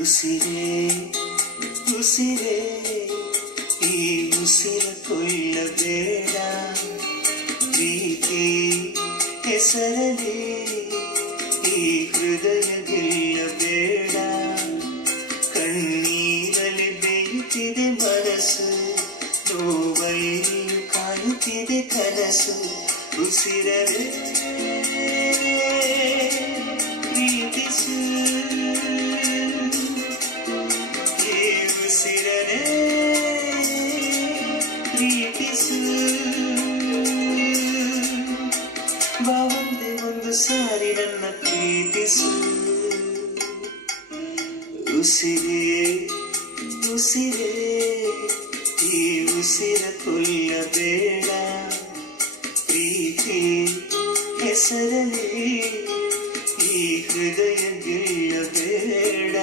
ಉಸಿರೇ ಉಸಿರೇ ಈ ಉಸಿರ ಕೊಲ್ಲಬೇಡ ಪ್ರೀತಿ ಹೆಸರಲಿ ಈ ಹೃದಯ ಗೆಲ್ಲಬೇಡ ಕಣ್ಣೀರಲಿ ಬೇಯುತ್ತಿದೆ ಮನಸ್ಸು ನೋವೈಲಿಯು ಕಾಯುತ್ತಿದೆ ಕನಸು ಉಸಿರಲೇ ಪ್ರೀತಿಸು ಈ ಉಸಿರಲೇ ಪ್ರೀತಿಸು ಬಾ ಒಂದೇ ಒಂದು ಸಾರಿ ನನ್ನ ಪ್ರೀತಿಸು ಉಸಿರೇ ಉಸಿರೇ ಈ ಉಸಿರ ಕೊಲ್ಲಬೇಡ ಪ್ರೀತಿ ಹೆಸರಲಿ ಈ ಹೃದಯ ಗೆಲ್ಲಬೇಡ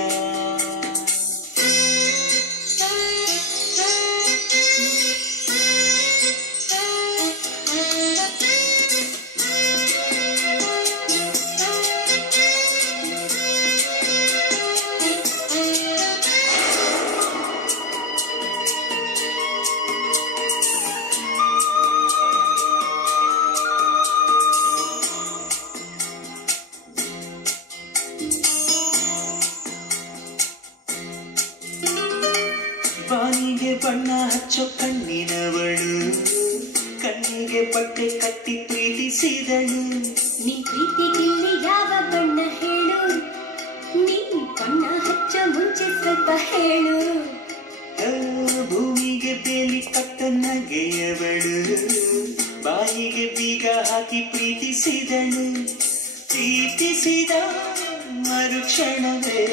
ಬಾನಿಗೆ ಬಣ್ಣ ಹಚ್ಚೋ ಕಣ್ಣಿನವಳು ಕಣ್ಣಿಗೆ ಬಟ್ಟೆ ಕಟ್ಟಿ ಪ್ರೀತಿಸಿದಳು ನೀ ಪ್ರೀತಿಗಿಲ್ಲಿ ಯಾವ ಬಣ್ಣ ಹೇಳು ನೀ ಬಣ್ಣ ಹಚ್ಚ ಮುಂಚೆ ಸ್ವಲ್ಪ ಹೇಳು ಭೂಮಿಗೆ ಬೇಲಿ ಕಟ್ಟ ನಗೆಯವಳು ಬಾಯಿಗೆ ಬೀಗ ಹಾಕಿ ಪ್ರೀತಿಸಿದಳು ಪ್ರೀತಿಸಿದ ಮರುಕ್ಷಣವೇ